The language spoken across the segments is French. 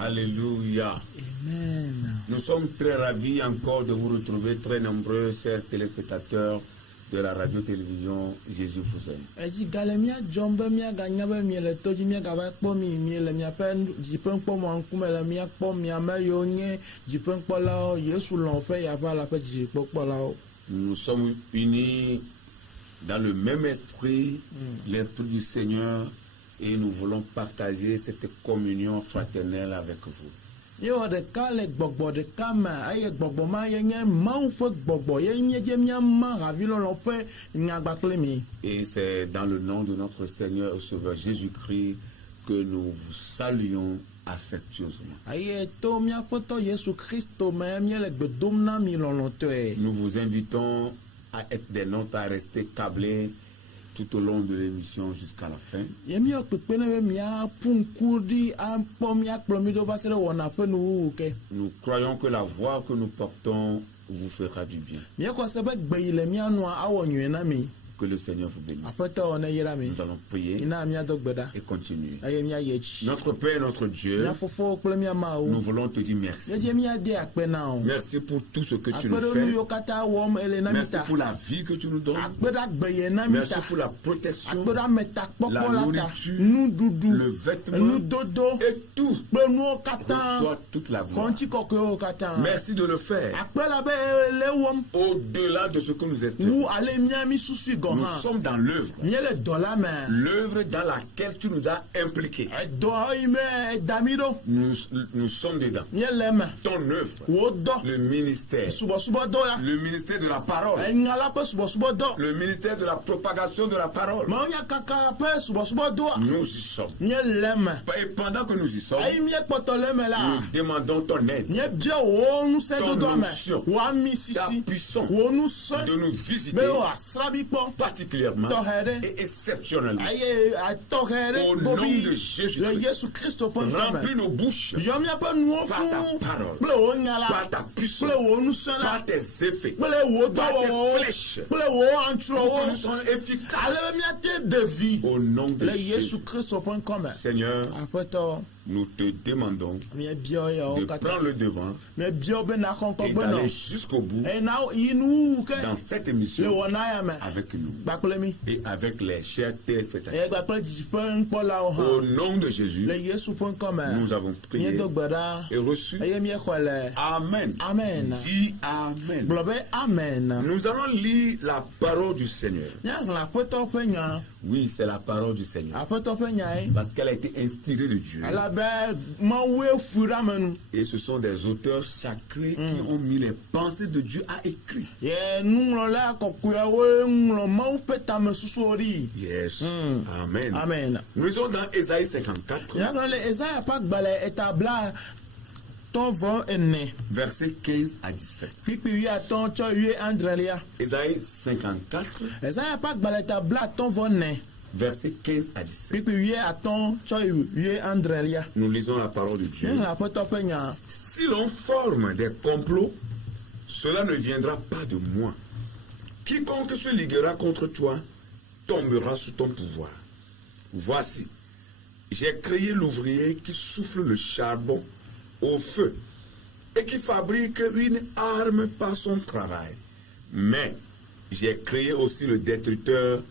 Alléluia. Amen. Nous sommes très ravis encore de vous retrouver, très nombreux, chers téléspectateurs de la radio-télévision Jésus vous aime. Nous sommes unis dans le même esprit, l'esprit du Seigneur, et nous voulons partager cette communion fraternelle avec vous. Et c'est dans le nom de notre Seigneur et Sauveur Jésus-Christ que nous vous saluons affectueusement. Nous vous invitons à être des nôtres, à rester câblés tout au long de l'émission jusqu'à la fin. Nous croyons que la voix que nous portons vous fera du bien. Que le Seigneur vous bénisse. Nous allons prier et continuer. Notre Père, notre Dieu, nous voulons te dire merci. Merci pour tout ce que tu nous fais. Merci pour la vie que tu nous donnes. Merci pour la protection, la nourriture, le vêtement et tout. Reçois toute la gloire. Merci de le faire au-delà de ce que nous espérons. sommes dans l'œuvre. L'œuvre dans laquelle tu nous as impliqués. Nous sommes dedans. Ton œuvre. Le ministère. Le ministère de la parole. Le ministère de la propagation de la parole. Nous y sommes. Et pendant que nous y sommes, nous demandons ton aide, ton onction, ta puissance de nous visiter particulièrement et exceptionnellement. Au nom de Jésus-Christ, remplis nos bouches par ta parole, par ta puissance, par tes effets, par tes flèches, pour que nous soyons efficaces. Au nom de Jésus-Christ, Seigneur, nous te demandons de prendre le devant et d'aller jusqu'au bout dans cette émission avec nous et avec les chers téléspectateurs. Au nom de Jésus, nous avons prié et reçu. Amen. Amen. Dis Amen. Amen. Nous allons lire la parole du Seigneur. Oui, c'est la parole du Seigneur. Parce qu'elle a été inspirée de Dieu. Et ce sont des auteurs sacrés qui ont mis les pensées de Dieu à écrit. Yes. Amen. Amen. Nous sommes dans Ésaïe 54. Verset 15 à 17. Ésaïe 54. Verset 15 à 17. Nous lisons la parole de Dieu. Si l'on forme des complots, cela ne viendra pas de moi. Quiconque se liguera contre toi tombera sous ton pouvoir. Voici, j'ai créé l'ouvrier qui souffle le charbon au feu et qui fabrique une arme par son travail. Mais j'ai créé aussi le destructeur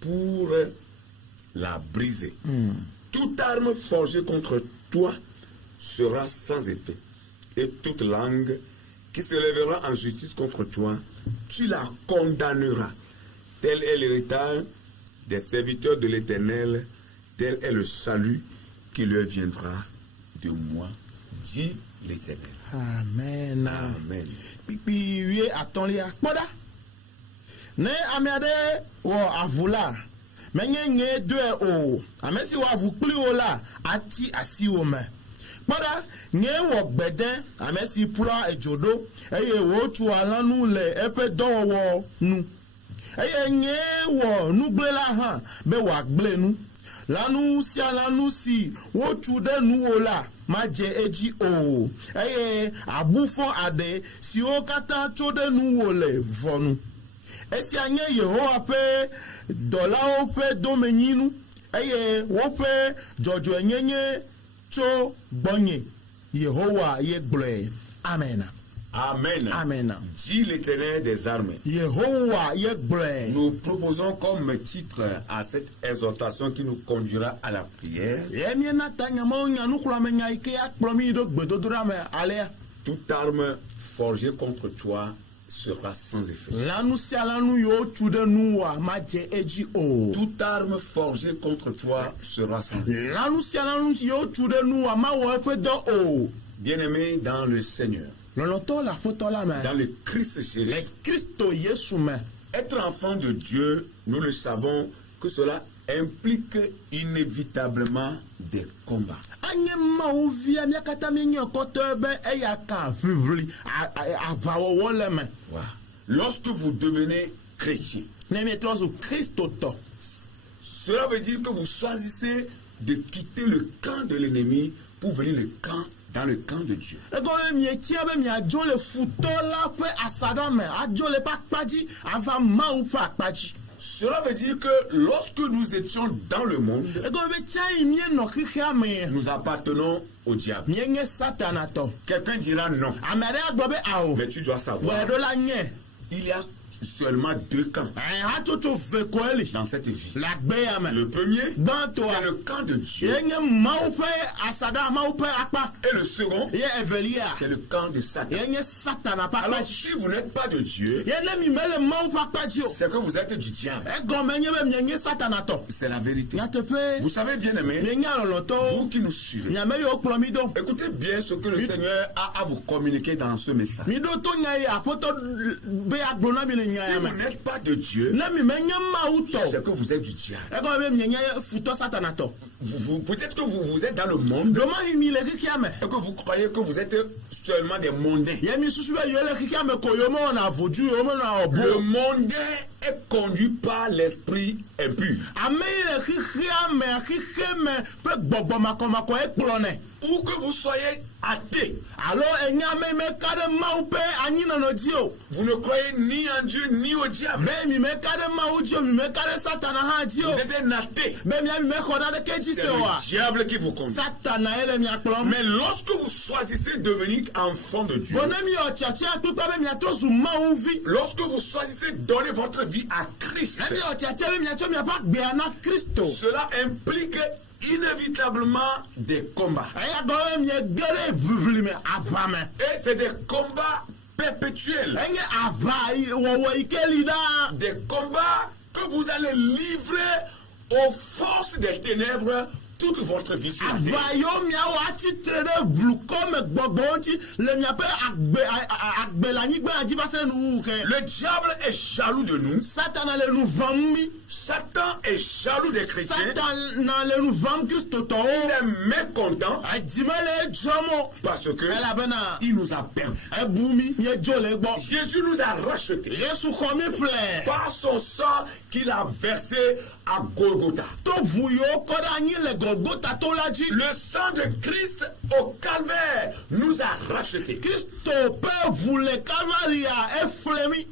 pour la briser. Toute arme forgée contre toi sera sans effet. Et toute langue qui se lèvera en justice contre toi, tu la condamneras. Tel est l'héritage des serviteurs de l'Éternel, tel est le salut qui leur viendra de moi, dit l'Éternel. Amen. Amen. Pipi atolia. Poda. Ne amiade wo avula. Menye nye dwe o. Amesi wo avukli o la ati asi o me. Poda nye wo gbede amesi pula ejodo eye wo tu alanu le epe dowo nu. Eye nye wo nugle la han be wa gble nu. Lanu si wo tu de nu o la maje eji o. Eye abufon ade si o kata to de nu o le vonu. Esi anye Yehowa pe dola o pe domeninu eye wo pe jojo enyenye cho bonye Yehowa ye gble. Amen. Amen. Amen. Dit l'Éternel des armées. Yehowa ye gble. Nous proposons comme titre à cette exhortation qui nous conduira à la prière. Toute arme forgée contre toi sera sans effet. Toute arme forgée contre toi sera sans effet. Bien-aimé dans le Seigneur, dans le Christ Jésus, être enfant de Dieu, nous le savons que cela implique inévitablement des combats. Lorsque vous devenez chrétien, cela veut dire que vous choisissez de quitter le camp de l'ennemi pour venir dans le camp de Dieu. Cela veut dire que lorsque nous étions dans le monde, nous appartenons au diable. Quelqu'un dira non. Mais tu dois savoir, il y a seulement 2 camps dans cette vie. Le premier, c'est le camp de Dieu. Et le second, c'est le camp de Satan. Alors si vous n'êtes pas de Dieu, c'est que vous êtes du diable. C'est la vérité. Vous savez bien aimé, vous qui nous suivez, écoutez bien ce que le Seigneur a à vous communiquer dans ce message. Si vous n'êtes pas de Dieu, c'est que vous êtes du diable. Peut-être que vous êtes dans le monde et que vous croyez que vous êtes seulement des mondains. Le mondain est conduit par l'esprit impur. Ou que vous soyez athée, vous ne croyez ni en Dieu ni au diable. Vous êtes un athée. C'est le diable qui vous conduit. Mais lorsque vous choisissez de devenir enfant de Dieu, lorsque vous choisissez de donner votre vie à Christ, cela implique inévitablement des combats. Et c'est des combats perpétuels. Des combats que vous allez livrer aux forces des ténèbres toute votre vie sur la terre. Le diable est jaloux de nous. Satan est jaloux des chrétiens. Il est mécontent parce que il nous a perdus. Jésus nous a rachetés par son sang qu'il a versé à Golgotha. Le sang de Christ au calvaire nous a rachetés.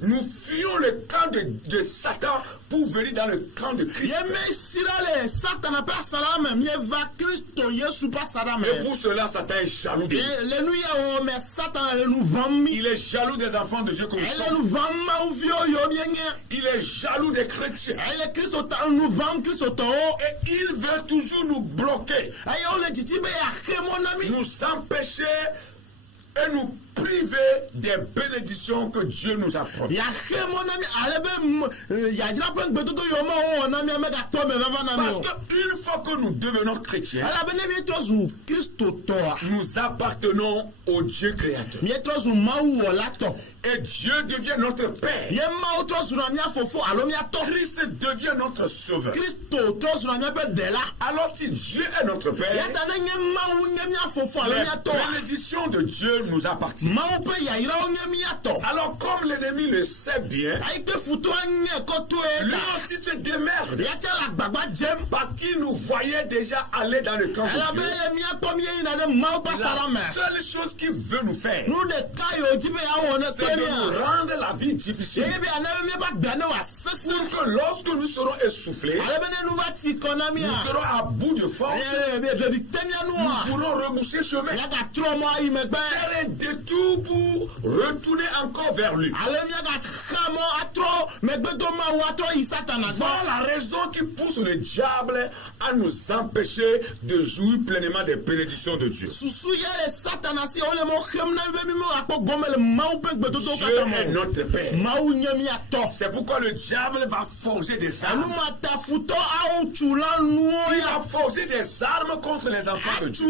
Nous fuyions le camp de Satan pour venir dans le camp de Christ. Et pour cela, Satan est jaloux de nous. Il est jaloux des enfants de Dieu que nous sommes. Il est jaloux des chrétiens. Et il veut toujours nous bloquer, nous empêcher et nous priver des bénédictions que Dieu nous a promises. Parce qu'une fois que nous devenons chrétiens, nous appartenons au Dieu créateur. Et Dieu devient notre Père. Christ devient notre Sauveur. Alors si Dieu est notre Père, les bénédictions de Dieu nous appartiennent. Alors comme l'ennemi le sait bien, lui aussi se démerde. Parce qu'il nous voyait déjà aller dans le camp de Dieu. La seule chose qu'il veut nous faire, c'est de nous rendre la vie difficile. Pour que lorsque nous serons essoufflés, nous serons à bout de force, nous pourrons rebrousser chemin, faire un détour pour retourner encore vers lui. Voilà la raison qui pousse le diable à nous empêcher de jouir pleinement des bénédictions de Dieu. Dieu est notre Père. C'est pourquoi le diable va forger des armes. Il va forger des armes contre les enfants de Dieu.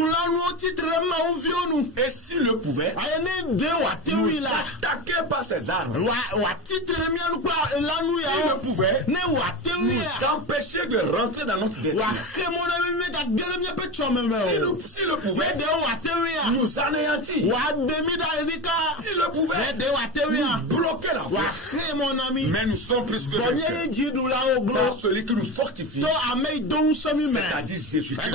Et s'il le pouvait, nous attaquer par ces armes. S'il le pouvait, nous empêcher de rentrer dans notre destin. S'il le pouvait, nous anéantir. S'il le pouvait, nous bloquer la voie. Mais nous sommes plus que par celui qui nous fortifie, c'est-à-dire Jésus-Christ.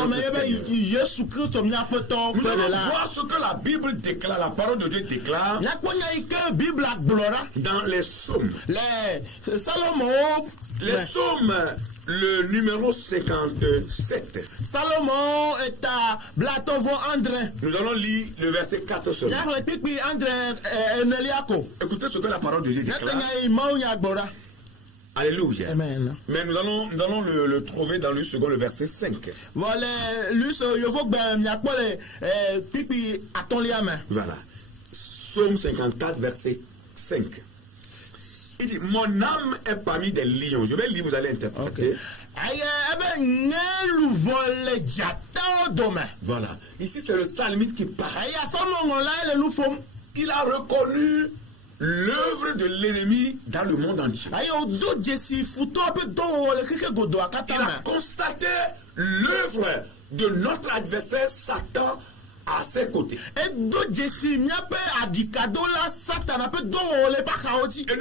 Nous allons voir ce que la Bible déclare, la parole de Dieu déclare dans les psaumes. Les psaumes, le numéro 57. Salomon est à Blatovo André. Nous allons lire le verset 4 seulement. Écoutez ce que la parole de Dieu déclare. Alléluia. Amen. Mais nous allons le trouver dans le second, le verset 5. Voilà. Psaume 54, verset 5. Il dit, mon âme est parmi des lions. Je vais lire, vous allez interpréter. Voilà. Ici, c'est le psalmiste qui parle. Il a reconnu l'œuvre de l'ennemi dans le monde entier. Il a constaté l'œuvre de notre adversaire Satan à ses côtés. Et nous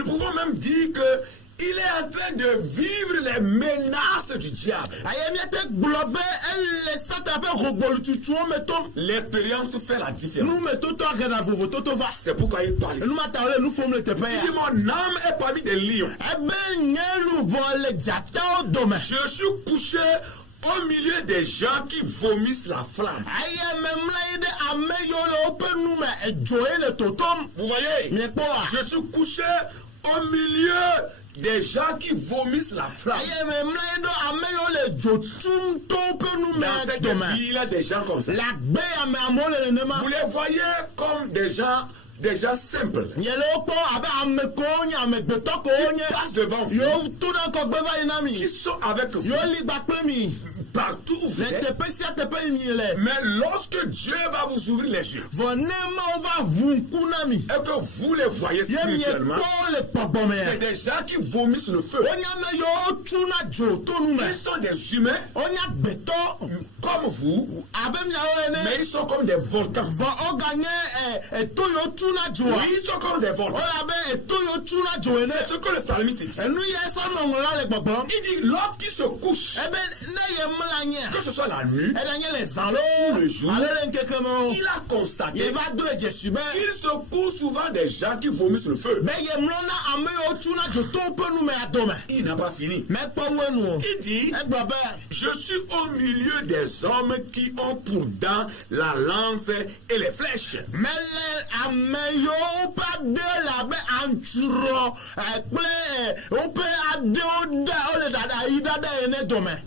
pouvons même dire que il est en train de vivre les menaces du diable. L'expérience fait la différence. C'est pourquoi il parle. Il dit, mon âme est parmi des lions. Je suis couché au milieu des gens qui vomissent la flamme. Vous voyez? Je suis couché au milieu des gens qui vomissent la flamme. Dans cette ville, il y a des gens comme ça. Vous les voyez comme des gens simples. Ils passent devant vous. Ils sont avec vous. Partout où vous êtes. Mais lorsque Dieu va vous ouvrir les yeux et que vous les voyez spirituellement, c'est des gens qui vomissent le feu. Ils sont des humains comme vous, mais ils sont comme des volcans. Oui, ils sont comme des volcans. C'est ce que le psalmiste dit. Il dit, lorsqu'ils se couchent, que ce soit la nuit ou le jour, il a constaté qu'il se couche souvent des gens qui vomissent le feu. Il n'a pas fini. Il dit, je suis au milieu des hommes qui ont pour dents la lance et les flèches.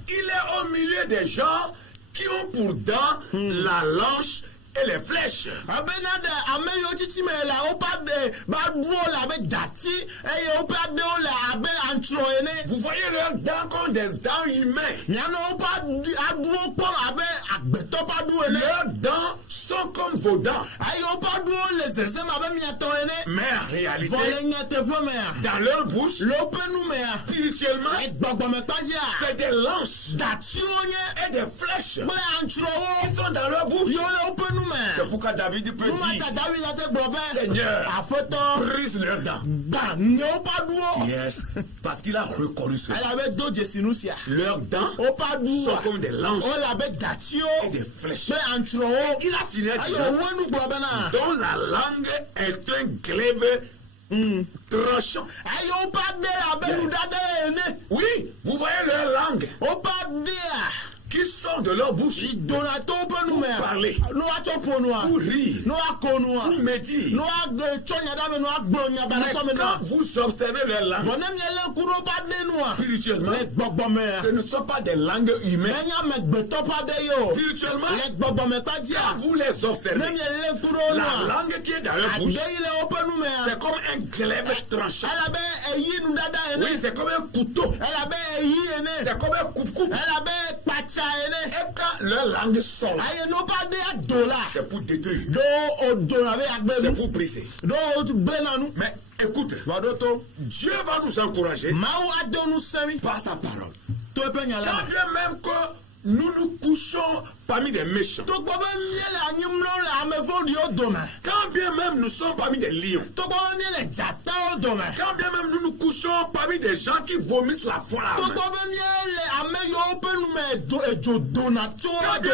Il est au milieu des gens qui ont pour dents la lance et les flèches. Vous voyez leurs dents comme des dents humaines. Leurs dents sont comme vos dents. Mais en réalité, dans leur bouche, spirituellement, c'est des lances et des flèches qui sont dans leur bouche. C'est pourquoi David peut dire, Seigneur, brise leurs dents. Yes, parce qu'il a reconnu cela. Leurs dents sont comme des lances et des flèches. Et il a fini à dire, dont la langue est un glaive tranchant. Oui, vous voyez leur langue qui sort de leur bouche pour parler, pour rire, pour médire. Mais quand vous observez leur langue, spirituellement, ce ne sont pas des langues humaines. Spirituellement, quand vous les observez, la langue qui est dans leur bouche, c'est comme un glaive tranchant. Oui, c'est comme un couteau. C'est comme un coupe-coupe. Et quand leur langue sort, c'est pour détruire, c'est pour briser. Mais écoute, Dieu va nous encourager par sa parole. Quand bien même que nous nous couchons parmi des méchants, quand bien même nous sommes parmi des lions, quand bien même nous nous couchons parmi des gens qui vomissent la flamme, quand bien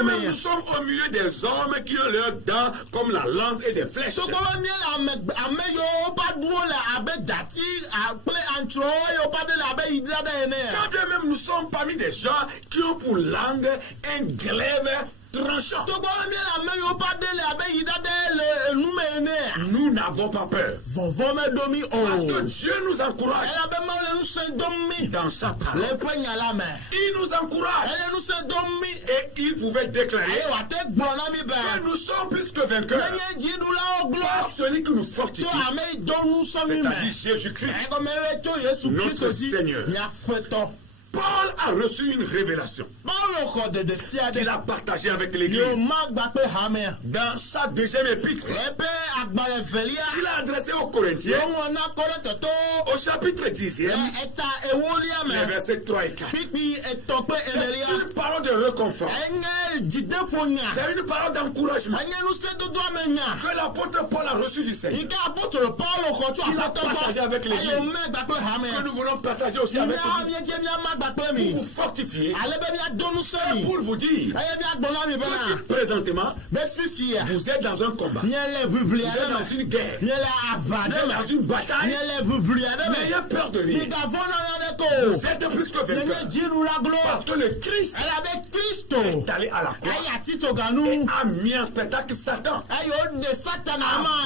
même nous sommes au milieu des hommes qui ont leurs dents comme la lance et des flèches, Quand même nous sommes parmi des gens qui ont pour langue un glaive tranchant. Nous n'avons pas peur. Parce que Dieu nous encourage dans sa parole. Il nous encourage. Et il pouvait déclarer que nous sommes plus que vainqueurs par celui qui nous fortifie. C'est-à-dire Jésus-Christ, notre Seigneur. Paul a reçu une révélation qu'il a partagée avec l'Église. Dans sa deuxième épître, il a adressé aux Corinthiens, au chapitre 10, les versets 3 et 4. C'est une parole de réconfort. C'est une parole d'encouragement que l'apôtre Paul a reçu du Seigneur. Il a partagé avec l'Église, que nous voulons partager aussi avec vous. Pour vous fortifier et pour vous dire que présentement vous êtes dans un combat, vous êtes dans une guerre, vous êtes dans une bataille. N'ayez peur de rien. Vous êtes plus que vainqueurs parce que le Christ est allé à la croix et a mis en spectacle Satan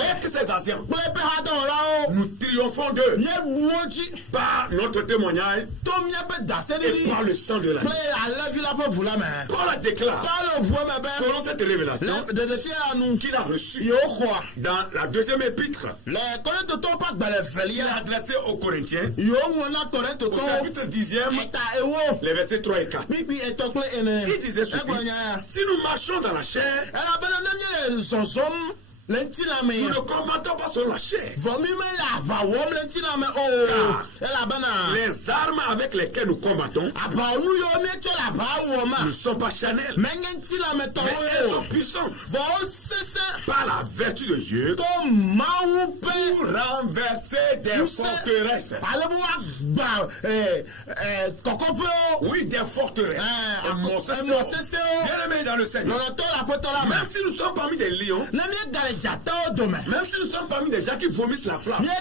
avec ses anciens. Nous triomphons d'eux par notre témoignage et par le sang de la vie. Paul a déclaré, selon cette révélation qu'il a reçue dans la deuxième épître, il a adressé aux Corinthiens, au chapitre 10, les versets 3 et 4. Il disait ceci: si nous marchons dans la chair, nous ne combattons pas sur la chair. Les armes avec lesquelles nous combattons ne sont pas charnelles, mais elles sont puissantes par la vertu de Dieu pour renverser des forteresses. Oui, des forteresses. Bien aimé dans le Seigneur, même si nous sommes parmi des lions, même si nous sommes parmi des gens qui vomissent la flamme, même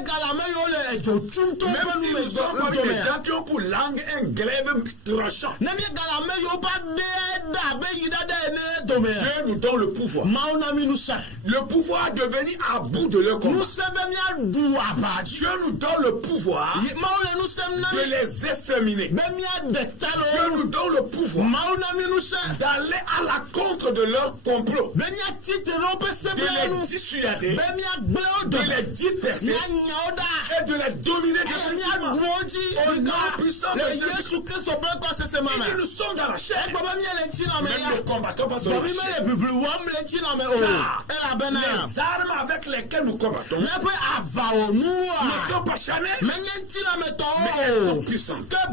si nous sommes parmi des gens qui ont pour langue un glaive tranchant, Dieu nous donne le pouvoir. Le pouvoir de venir à bout de leur combat. Dieu nous donne le pouvoir de les exterminer. Dieu nous donne le pouvoir d'aller à la contre de leur complot, de les dissuader, de les disperser et de les dominer au nom puissant de Jésus. Et nous sommes dans la chair, mais nous combattons pas sur la chair. Les armes avec lesquelles nous combattons ne sont pas charnelles, mais elles sont puissantes par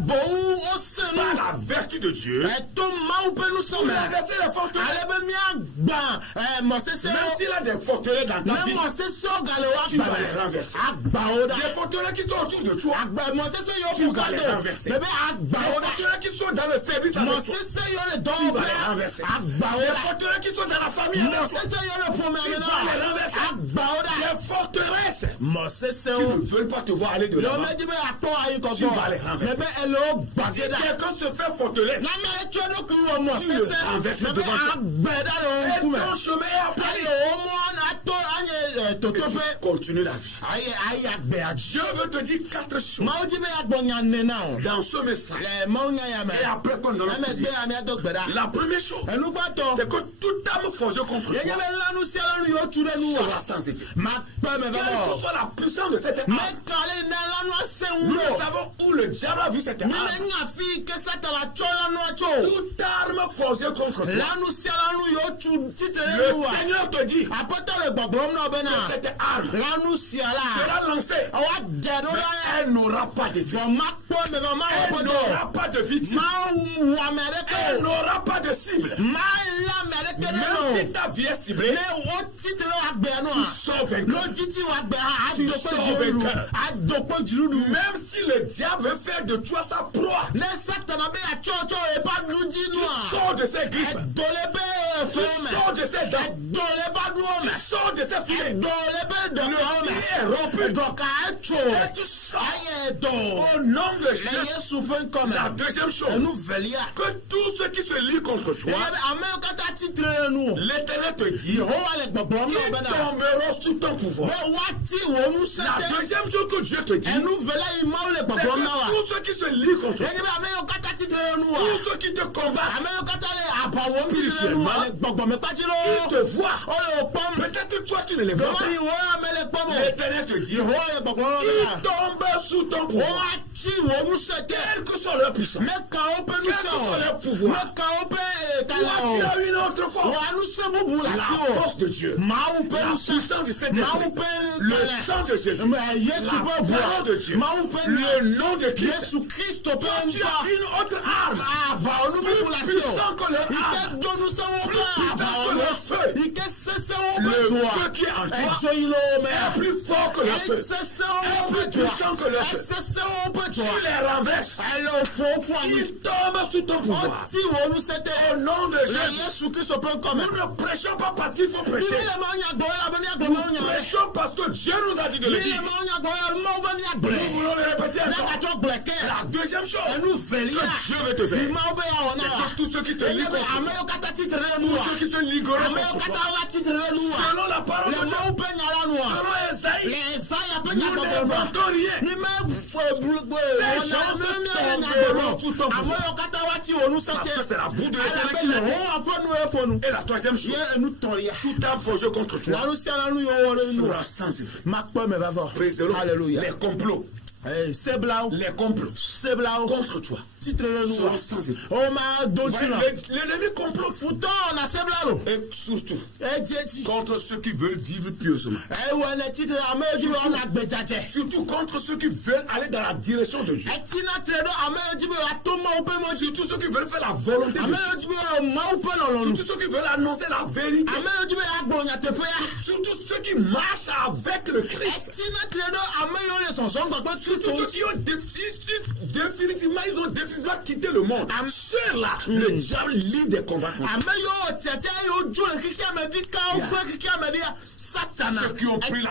la vertu de Dieu. Même s'il a des forteresses dans ta vie, tu vas les renverser. Des forteresses qui sont autour de toi, tu vas les renverser. Des forteresses qui sont dans le service avec toi, tu vas les renverser. Des forteresses qui sont dans la famille avec toi, tu vas les renverser. Des forteresses qui ne veulent pas te voir aller de l'avant, tu vas les renverser. Si quelqu'un se fait forteresse, tu le renverses devant toi. Et ton chemin est après. Continue la vie. Je veux te dire 4 choses dans ce message. Et après qu'on la première chose, c'est que toute âme forgée contre toi sera sans effet. Quelle que soit la puissance de cette âme, nous savons où le diable a vu cette âme. Toute arme forgée contre toi, le Seigneur te dit que cette arme sera lancée, mais elle n'aura pas de vie. Elle n'aura pas de victime. Elle n'aura pas de cible. Même si ta vie est ciblée, tu sors vainqueur. Tu sors vainqueur. Même si le diable veut faire de toi sa proie, tu sors de ses griffes. sors de ces dents. Tu sors de ces filets. Le filet est rompu. Et tu sors. Au nom de Jésus. La deuxième chose, que tout ce qui se lie contre toi, l'Éternel te dit, qu'ils tomberont sous ton pouvoir. La deuxième chose que Dieu te dit, c'est que tout ce qui se lie contre toi, tout ce qui te combat spirituellement, ils te voient. Peut-être que toi tu ne les vois pas. L'Éternel te dit, ils tombent sous ton pouvoir. Quelle que soit leur puissance, quel que soit leur pouvoir, toi tu as une autre force, la force de Dieu, la puissance du Saint-Esprit, le sang de Jésus, la parole de Dieu, le nom de Christ. Toi tu as une autre arme, plus puissant que leur arme, plus puissant que leur feu. Le feu qui est en toi est plus fort que leur feu, est plus puissant que leur feu. Tu les renverses. Ils tombent sous ton pouvoir. Au nom de Jésus. Nous ne prêchons pas parce qu'il faut prêcher. Nous prêchons parce que Dieu nous a dit de le dire. Nous voulons le répéter encore. La deuxième chose que Dieu veut te faire, c'est que tous ceux qui se lient contre toi, tous ceux qui se ligueront contre toi, selon la parole de Dieu, selon Esaïe, nous n'inventons rien. Ces gens se tomberont tout son pouvoir. Parce que c'est la boue de l'Éternel qui les dit. Et la troisième chose, tout arme forgé contre toi sera sans effet. Alléluia. Les complots. Les complots contre toi sera sans effet. L'ennemi complot. Et surtout contre ceux qui veulent vivre pieusement. Surtout contre ceux qui veulent aller dans la direction de Dieu. Surtout ceux qui veulent faire la volonté de Dieu. Surtout ceux qui veulent annoncer la vérité. Surtout ceux qui marchent avec le Christ. Surtout ceux qui ont définitivement quitté le monde. Ceux-là, le diable livre des combats contre eux. Ceux qui ont pris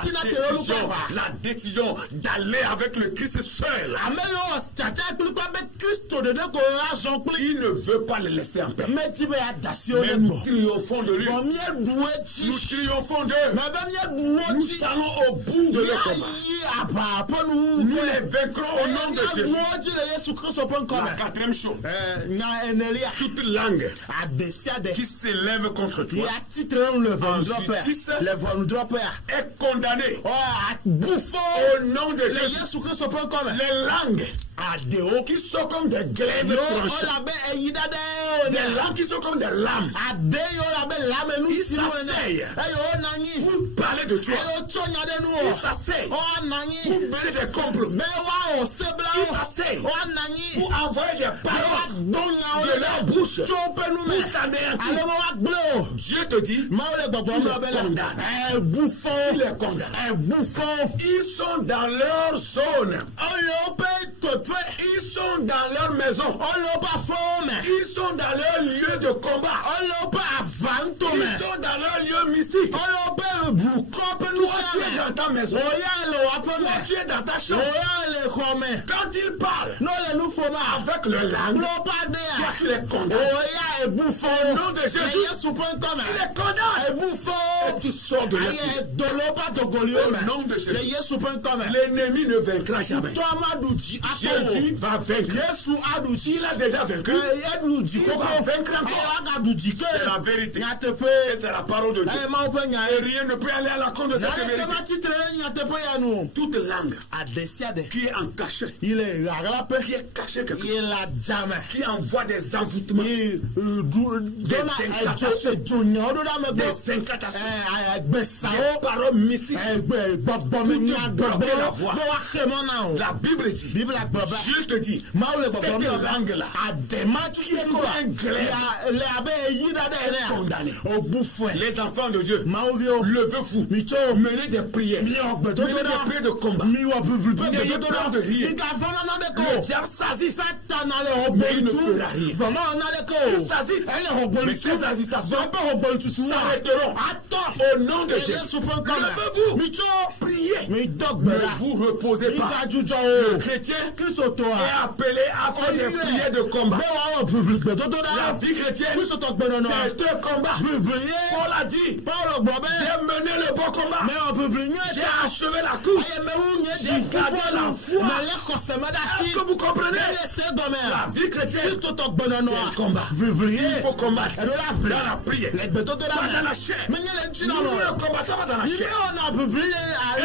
la décision d'aller avec le Christ seul. Il ne veut pas les laisser en paix. Mais nous triomphons de lui. Nous triomphons d'eux. Nous allons au bout de leur combat. Nous les vaincrons au nom de Jésus. La quatrième chose, toute langue qui s'élève contre toi en justice est condamnée au nom de Jésus. Les langues qui sont comme des glaives tranchées, des langues qui sont comme des lames, ils s'asseyent pour parler de toi, ils s'asseyent pour mener des complots, ils s'asseyent pour envoyer des paroles de leur bouche pour t'anéantir. Dieu te dit, tu les condamnes. Il les condamne. Ils sont dans leur zone. Ils sont dans leur maison. Ils sont dans leur lieu de combat. Ils sont dans leur lieu mystique. Toi, tu es dans ta maison. Toi, tu es dans ta chambre. Quand ils parlent avec leur langue, toi, tu les condamnes. Au nom de Jésus, tu les condamnes. Et tu sors de leur au nom de Jésus. L'ennemi ne vaincra jamais. Jésus va vaincre. Il a déjà vaincu. Il va vaincre encore. C'est la vérité. Et c'est la parole de Dieu. Et rien ne peut aller à la contre de cette vérité. Toute langue qui est en cachette, qui est cachée quelque chose, qui envoie des envoûtements, des incantations, des paroles mystiques, pour te bloquer la voie. La Bible dit, Dieu te dit, cette langue-là, qui est comme un glaive, est condamnée. Les enfants de Dieu, levez-vous, menez des prières, menez des prières de combat, n'ayez peur de rien. Le diable s'agit, mais il ne fera rien. Il parasites, mais ces agitations s'arrêteront au nom de Jésus. Levez-vous, priez, ne vous reposez pas. Le chrétien est appelé à faire des prières de combat. La vie chrétienne, c'est un combat. Paul a dit, j'ai mené le bon combat, j'ai achevé la course, j'ai gardé la foi. Est-ce que vous comprenez? La vie chrétienne, c'est un combat. Il faut combattre dans la prière, pas dans la chair. Nous ne combattons pas dans la chair.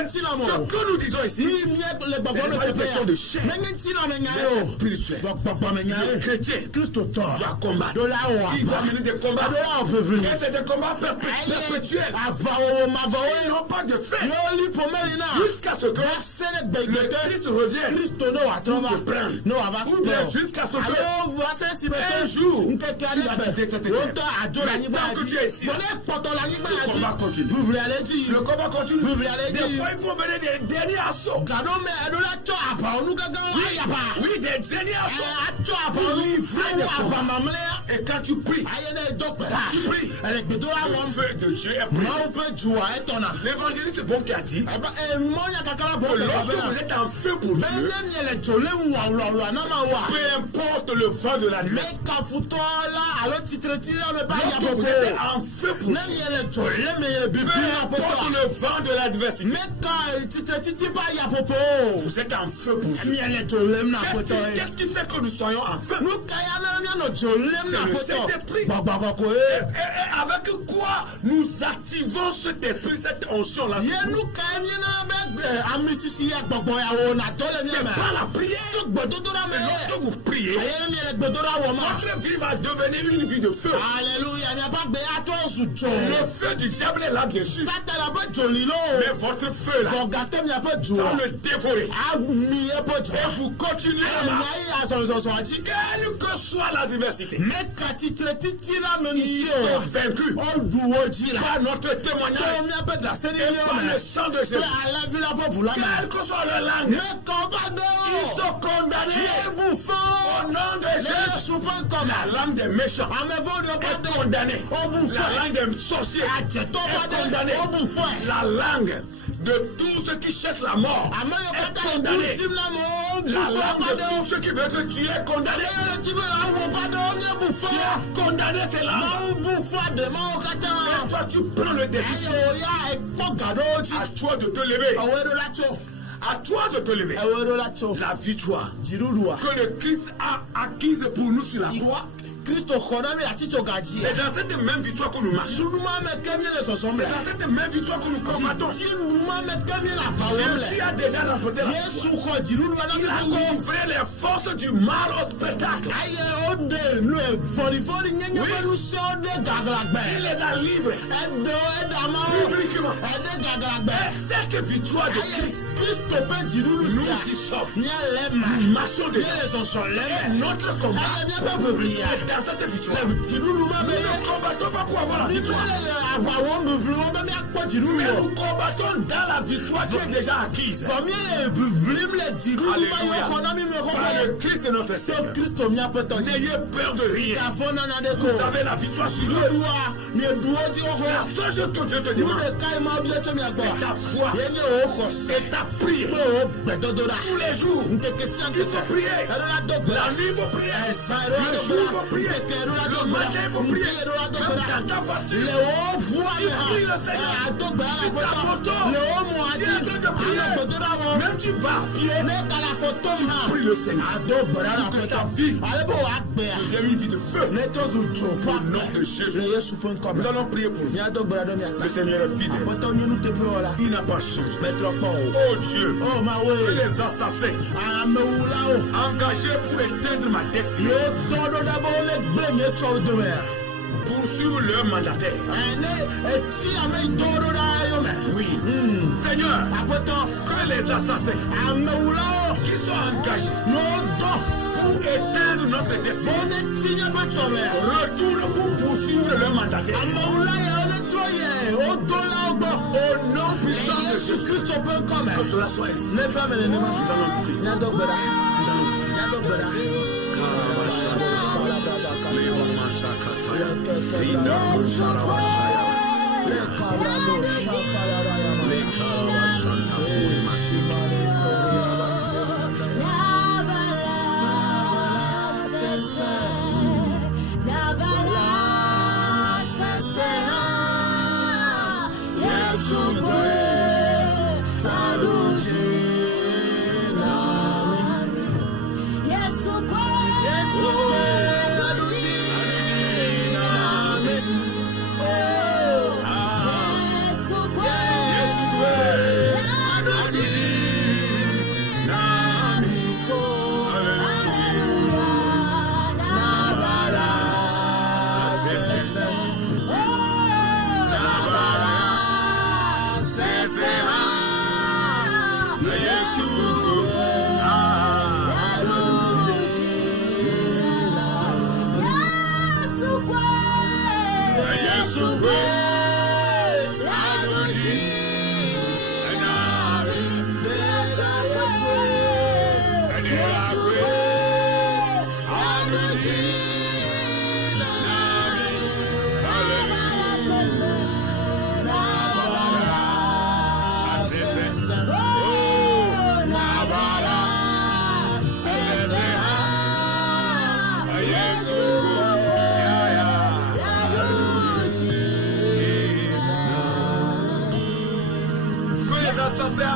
Ce que nous disons ici, c'est pas une question de chair, mais spirituel. Le chrétien doit combattre. Il doit mener des combats. Et c'est des combats perpétuels. Ils n'ont pas de fin. Jusqu'à ce que le Christ revienne pour te prendre. Ou bien jusqu'à ce que un jour, tu vas quitter cette terre. Mais tant que tu es ici, le combat continue. Le combat continue. Des fois, il faut mener des derniers assauts. Oui, des derniers assauts. Pour livrer des combats. Et quand tu pries, le feu de Dieu est pris. L'évangéliste c'est bon qui a dit que lorsque vous êtes en feu pour Dieu, peu importe le vent de l'adversité, lorsque vous êtes en feu pour Dieu, peu importe le vent de l'adversité, vous êtes en feu pour Dieu. Qu'est-ce qui fait que nous soyons en feu? C'est le Saint-Esprit. Et avec quoi nous activons cet esprit, cette onction-là? C'est pas la prière. Lorsque vous priez, votre vie va devenir une vie de feu. Alléluia. Le feu du diable est là-dessus. Mais votre feu là va le dévorer. Et vous continuez à marcher. Quelle que soit l'adversité, ils sont vaincus par notre témoignage et par le sang de Jésus. Quelle que soit leur langue, ils sont condamnés au nom de Jésus. La langue des méchants est condamnée. La langue des sorciers est condamnée. La langue de tous ceux qui cherchent la mort est condamnée. La langue de tous ceux qui veulent te tuer est condamnée. Tu as condamné ces langues. Et toi tu prends le défi. À toi de te lever. À toi de te lever. La victoire que le Christ a acquise pour nous sur la croix, c'est dans cette même victoire que nous marchons. C'est dans cette même victoire que nous combattons. Jésus a déjà remporté la victoire. Il a livré les forces du mal au spectacle. Il les a livrés publiquement. Et cette victoire de Christ, nous y sommes. Nous marchons déjà. Et notre combat, dans cette victoire, nous ne combattons pas pour avoir la victoire, mais nous combattons dans la victoire qui est déjà acquise. Alléluia. Par le Christ notre Seigneur. N'ayez peur de rien. Vous avez la victoire sur nous. La seule chose que Dieu te demande, c'est ta foi et ta prière. Tous les jours, il faut prier. La nuit, il faut prier. Le jour, il faut prier. Le matin, il faut prier. Même dans ta voiture, tu pries le Seigneur. Sur ta moto, tu es en train de prier. Même tu vas à pied, tu pries le Seigneur. Pour que ta vie devienne une vie de feu. Au nom de Jésus, nous allons prier pour vous. Le Seigneur est fidèle. Il n'a pas changé. Oh Dieu, que les assassins engagés pour éteindre ma destinée poursuivre leur mandataire. Oui. Seigneur, que les assassins qui sont engagés pour éteindre notre destinée retournent pour poursuivre leur mandataire. Au nom puissant de Jésus-Christ, que cela soit ici. Nous allons prier.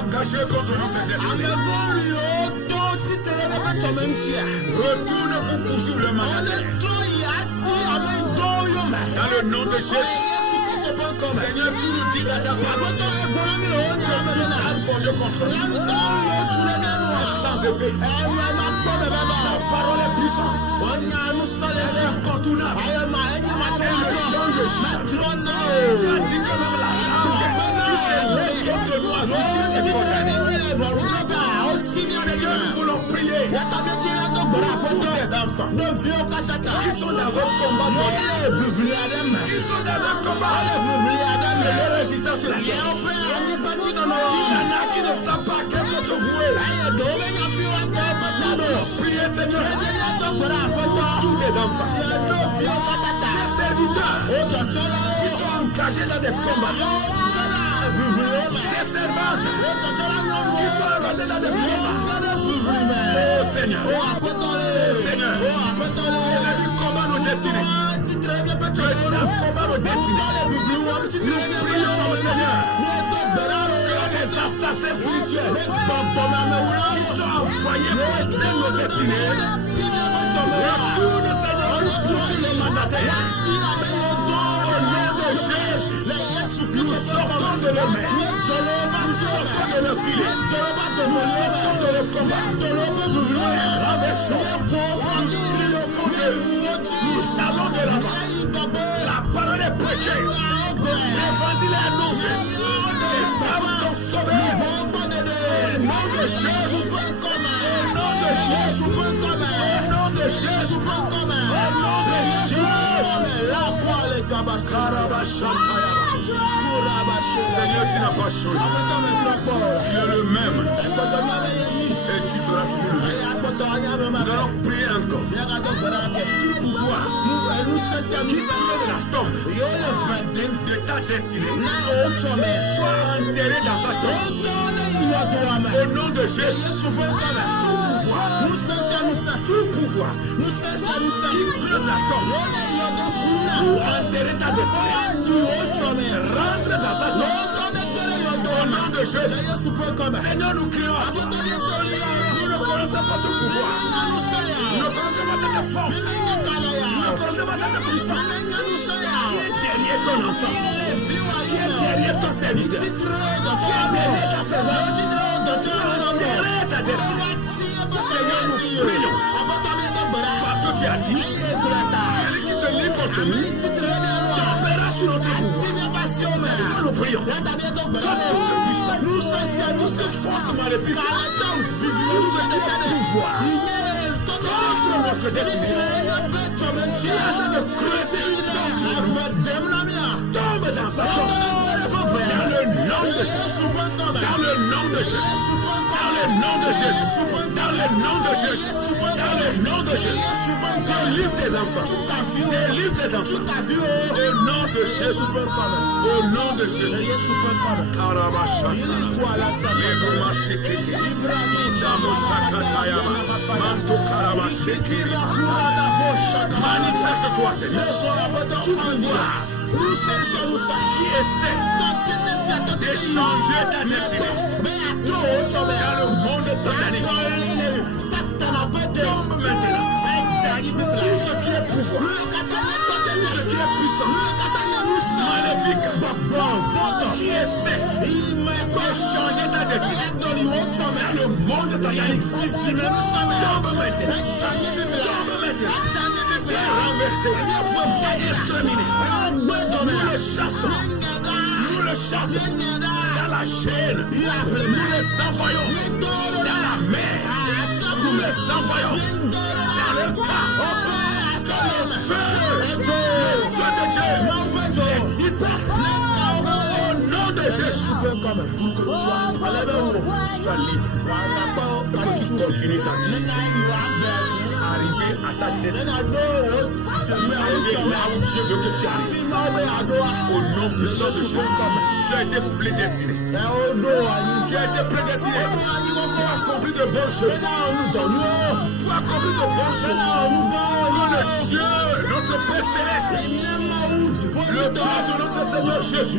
Engagé contre nous tes destinées. Retourne pour poursuivre le mal. Dans le nom de Jésus. Seigneur, tu nous dis dans ta parole que toute âme fondée contre nous sans effet. Ta parole est puissante. Elle est incontournable. Elle ne change jamais. Tu as dit que même la langue contre nous à est condamnée. Seigneur, nous voulons prier pour tes enfants qui sont dans un combat qui sont dans un combat de résistance sur la terre. Il y en a qui ne savent pas qu'est-ce que tu vouer. Nous voulons prier, Seigneur, pour tous tes enfants, tes serviteurs qui sont engagés dans des combats, tes servantes qui sont engagés dans des combats. Oh Seigneur, Seigneur, tu combats nos destinées. Tu combats nos destinées. Nous prions, Seigneur, que les assassins spirituels qui sont envoyés pour éteindre nos destinées retournent, Seigneur, pour toucher les mandataires. Au nom de Jésus, nous sortons de leur main, nous sortons de leur filet, nous sortons de leur combat, nous les renversons, nous triomphons d'eux, nous allons de l'avant. La parole est prêchée, l'évangile est annoncé, les âmes sont sauvées. Au nom de Jésus, au nom de Jésus, au nom de Jésus, au nom de Jésus, la parole est Seigneur, tu n'as pas changé. Tu es le même. Et tu seras toujours le même. Nous allons prier encore. Tout pouvoir qui vient de la tombe de ta destinée soit enterré dans sa tombe. Au nom de Jésus, tout pouvoir qui creuse la tombe pour enterrer ta destinée, rentre dans sa tombe. Au nom de Jésus, Seigneur, nous crions à toi. Nous ne connaissons pas ce pouvoir. Nous ne connaissons pas cette force. Nous ne connaissons pas cette puissance. Qui est derrière ton enfant? Qui est derrière ton serviteur? Qui est derrière ta servante? Derrière ta destinée. Seigneur, nous prions. Parce que tu as dit, celui qui se lie contre nous tombera sur notre pouvoir. Nous prions. Toute puissance, toute force maléfique, tout ce qui est pouvoir contre notre destinée, qui est en train de creuser tombe dans sa tombe. Dans le nom de Jésus. Dans le nom de Jésus. Dans le nom de Jésus. Dans le nom de Jésus. Dans le nom de Jésus. Délivre tes enfants. Délivre tes enfants. Au nom de Jésus. Au nom de Jésus. Manifeste-toi, Seigneur. Tu peux voir qui essaie d'échanger ta destinée dans le monde satanique. Tombe maintenant. Tout ce qui est pouvoir, tout ce qui est puissant, maléfique, qui essaie d'échanger ta destinée dans le monde satanique. Tombe maintenant. Renversé, exterminé. Nous le chassons. Nous le chassons dans la chaîne. Nous les envoyons dans la mer. Nous les envoyons dans le camp. Le feu de Dieu les disperse. Au nom de Jésus. Pour que tu sois libre. Que tu continues ta vie. Arriver à ta destinée. Arriver là où Dieu veut que tu arrives. Au nom puissant de Jésus. Tu as été prédestiné. Tu as été prédestiné pour accomplir de bonnes choses. Pour accomplir de bonnes choses. Que le Dieu, notre Père céleste, le Père de notre Seigneur Jésus,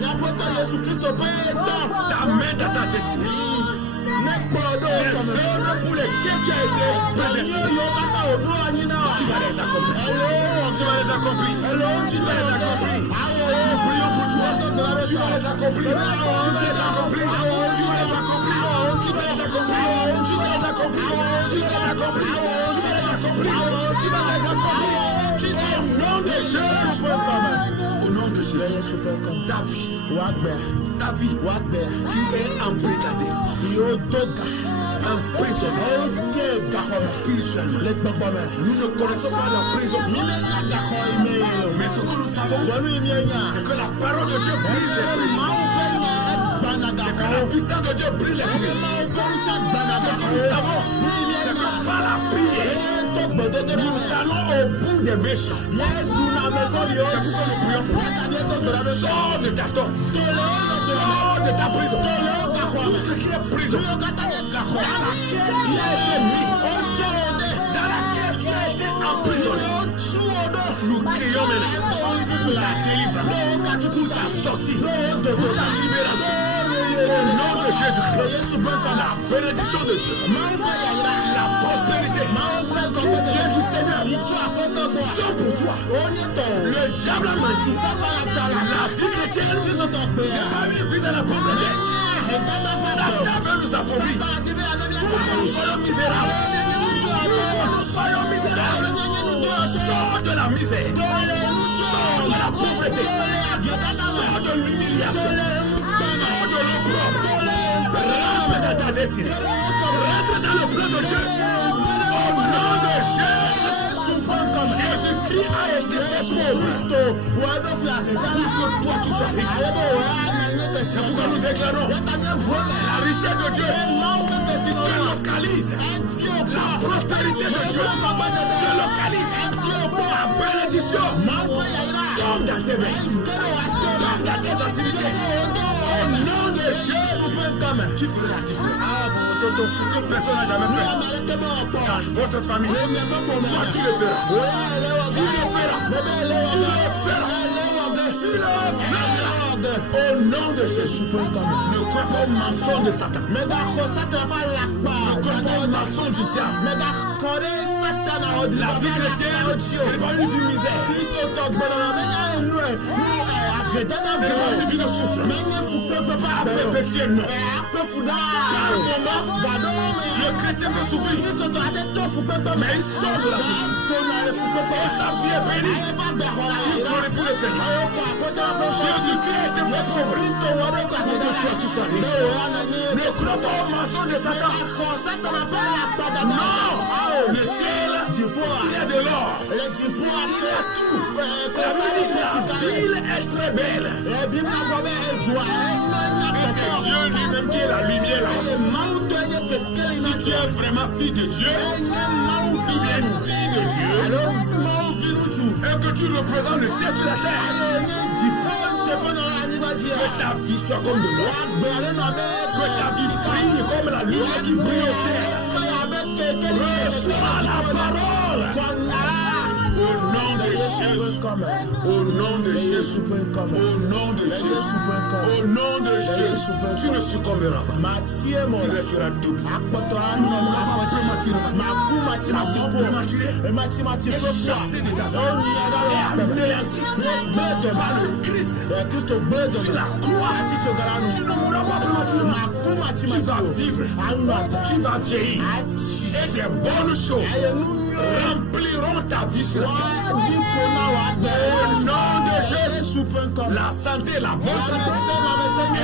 t'amène dans ta destinée. Les choses pour lesquelles tu as été prédestiné, tu vas les accomplir. Tu vas les accomplir. Tu vas les accomplir. Nous prions pour toi. Tu vas les accomplir. Tu vas les accomplir. Tu vas les accomplir. Tu vas les accomplir. Tu vas les accomplir. Tu vas les accomplir. Tu vas les accomplir. Tu vas les accomplir. Au nom de Jésus. Au nom de Jésus. Ta vie qui est embrigadée, emprisonnée spirituellement. Nous ne connaissons pas la prison. Mais ce que nous savons, c'est que la parole de Dieu brise les prisons. C'est que la puissance de Dieu brise les prisons. Ce que nous savons, c'est que par la prière, nous allons au bout des méchants. C'est pourquoi nous prions pour toi. Sors de ta tombe. Sors de ta prison. Tout ce qui est prison, dans laquelle tu as été mis, dans laquelle tu as été emprisonné, nous crions maintenant pour ta délivrance, pour ta sortie, pour ta libération. Au nom de Jésus-Christ, la bénédiction de Dieu, la prospérité, Dieu du Seigneur, sont pour toi. Le diable a menti. La vie chrétienne, c'est pas une vie dans la pauvreté. Satan veut nous appauvrir pour que nous soyons misérables. Sors de la misère. Sors de la pauvreté. Sors de l'humiliation. Sors de l'opprobre. Rentre dans ta destinée. Rentre dans le plan de Dieu. Au nom de Jésus. Jésus-Christ a été fait pauvre pour que toi tu sois riche. C'est pourquoi nous déclarons la richesse de Dieu délocalise la prospérité de Dieu, délocalise la bénédiction. Tombe dans tes mains, tombe dans tes activités. Au nom de Jésus, tu feras la différence. Ce que personne n'a jamais fait dans votre famille, toi tu le feras. Tu le feras. Tu le feras. Au nom de Jésus, ne crois pas au mensonge de Satan. Ne crois pas au mensonge du diable. La vie chrétienne, c'est pas une vie misère. C'est pas une vie de souffrance. À perpétuer, non. Le chrétien peut souffrir, mais il sort de la souffrance. Et sa vie est bénie. Il glorifie le Seigneur. Jésus-Christ était votre pauvre. Pour que toi tu sois riche. Ne crois pas au mensonge de Satan. Non. Le ciel, il y a de l'or. Il y a tout. La ville est très belle. Et c'est Dieu lui-même qui est la lumière là. Si tu es vraiment fille de Dieu, fille de Dieu, et que tu représentes le ciel sur la terre, que ta vie soit comme de l'or, que ta vie brille comme la lumière qui brille au ciel. Reçois la parole. Au nom de Jésus, au nom de Jésus, au nom de Jésus, au nom de Jésus, tu ne succomberas pas. Tu resteras debout. Tu n'auras pas prématuré. Et chassé de ta vie. Et anéanti par le Christ sur la croix. Tu ne mourras pas prématurément. Tu vas vivre. Tu vas vieillir. Et des bonnes choses rempliront ta vie sur la terre. Au nom de Jésus, la santé, la bonne santé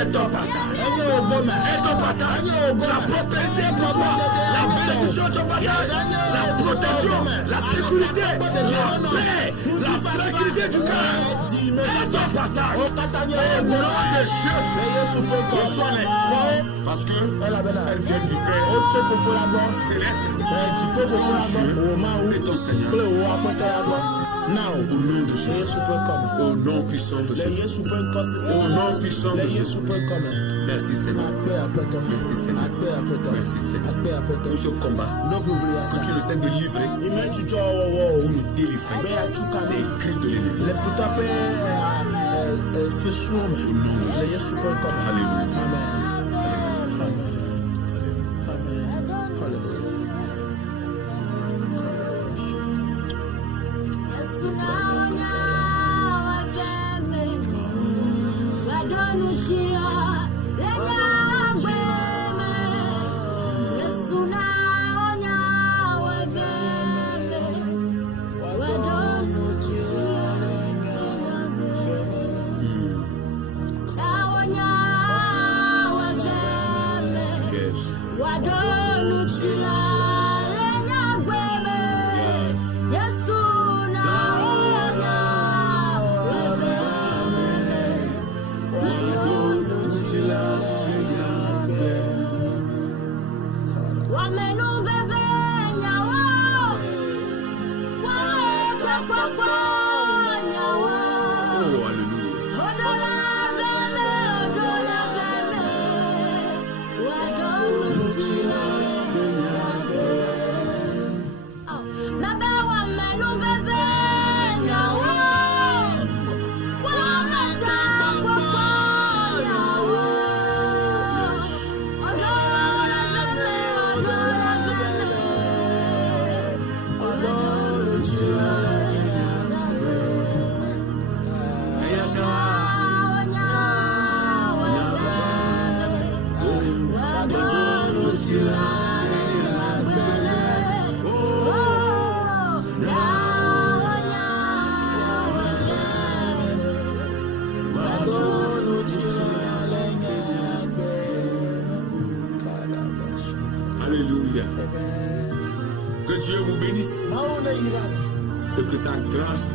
est ton partage. Est ton partage. La prospérité est pour toi. La bénédiction est ton partage. La protection, la sécurité, la paix, la tranquillité du cœur est ton partage. Au nom de Jésus, parce que elle vient du Père céleste. Et ton Seigneur. Now, au nom de Jésus, au nom puissant de Jésus, au nom puissant de Jésus. Merci Seigneur. Merci Seigneur. Merci Seigneur. Pour ce combat que tu nous as délivré, pour nous délivrer des griffes de l'ennemi. Au nom de Jésus. Alléluia. Alléluia. Que Dieu vous bénisse. Et que sa grâce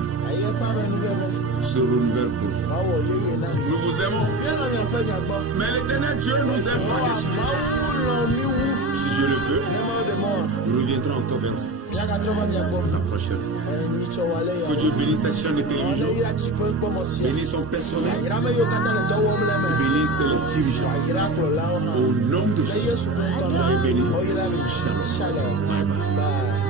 se renouvelle pour vous. Nous vous aimons. Mais l'Éternel Dieu nous aime pas déçus. Si Dieu le veut, nous reviendrons encore vers vous la prochaine fois. Que Dieu bénisse cette chaîne de télévision, bénisse son personnel, bénisse les dirigeants. Au nom de Jésus, soyez bénis. Shalom. Bye bye.